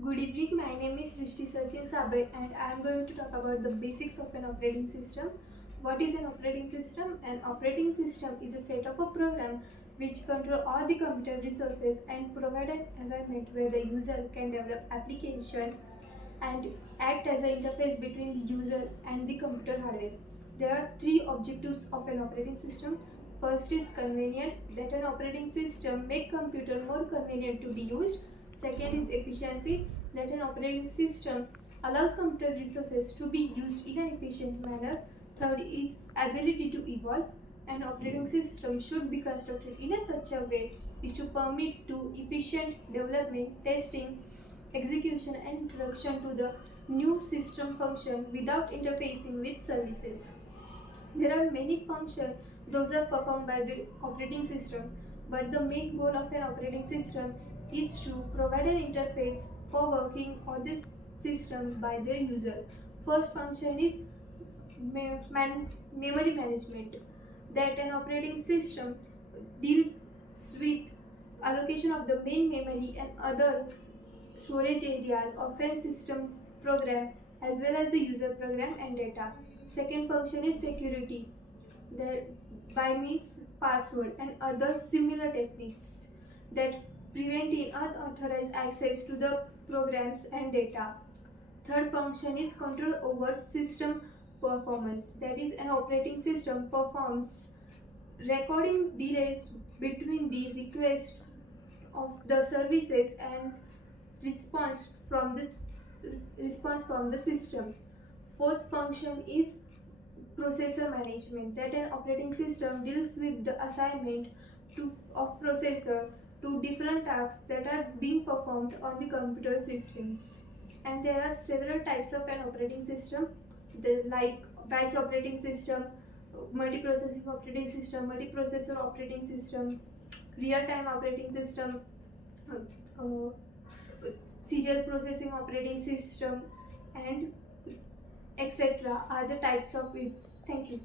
Good evening, my name is Srishti Sachin Sabre and I am going to talk about the basics of an operating system. What is an operating system? An operating system is a set of a program which control all the computer resources and provide an environment where the user can develop application and act as an interface between the user and the computer hardware. There are three objectives of an operating system. First is convenient, that an operating system make computer more convenient to be used. Second is efficiency, that an operating system allows computer resources to be used in an efficient manner. Third is ability to evolve. An operating system should be constructed in a such a way is to permit to efficient development, testing, execution and introduction to the new system function without interfacing with services. There are many functions, those are performed by the operating system, but the main goal of an operating system is to provide an interface for working on this system by the user. First function is memory management, that an operating system deals with allocation of the main memory and other storage areas of a system program as well as the user program and data. Second function is security, that by means password and other similar techniques that preventing unauthorized access to the programs and data. Third function is control over system performance, that is an operating system performs recording delays between the request of the services and response from this response from the system. Fourth function is processor management, that an operating system deals with the assignment of processor to different tasks that are being performed on the computer systems. And there are several types of an operating system, like batch operating system, multiprocessing operating system, multiprocessor operating system, real-time operating system, uh, uh, serial processing operating system, and etc. are the types of it. Thank you.